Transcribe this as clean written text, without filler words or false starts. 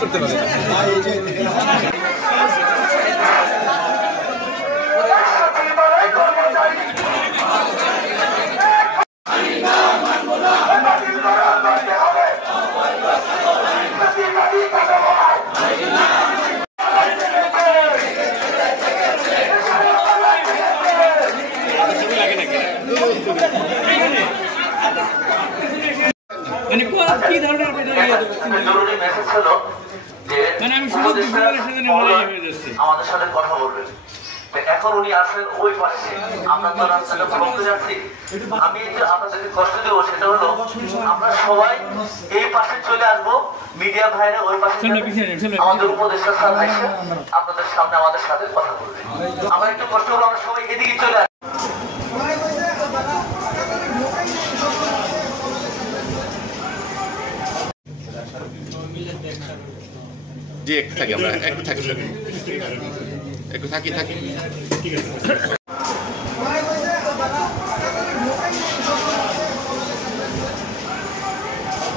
করতে পারে কি ধরনের জরুরি মেসেজ হলো যে আমাদের সাথে কথা বলবেন। এখন উনি আসেন ওই পাশে, আমরা তো রাস্তাটা ব্লক করে যাচ্ছি। আমি যে আপনাদেরকে কষ্ট দেবো সেটা হলো আমরা সবাই এই পাশে চলে আসবো, মিডিয়া ভাইরা ওই পাশে, আমাদের উপদেষ্টা স্যার আসে আপনাদের সামনে আমাদের সাথে কথা বলবে। আমরা একটু কষ্ট হলো, আমরা সবাই এদিকে চলে আসবো। জি একটু থাকি, আমরা একটু থাকি, একটু থাকি।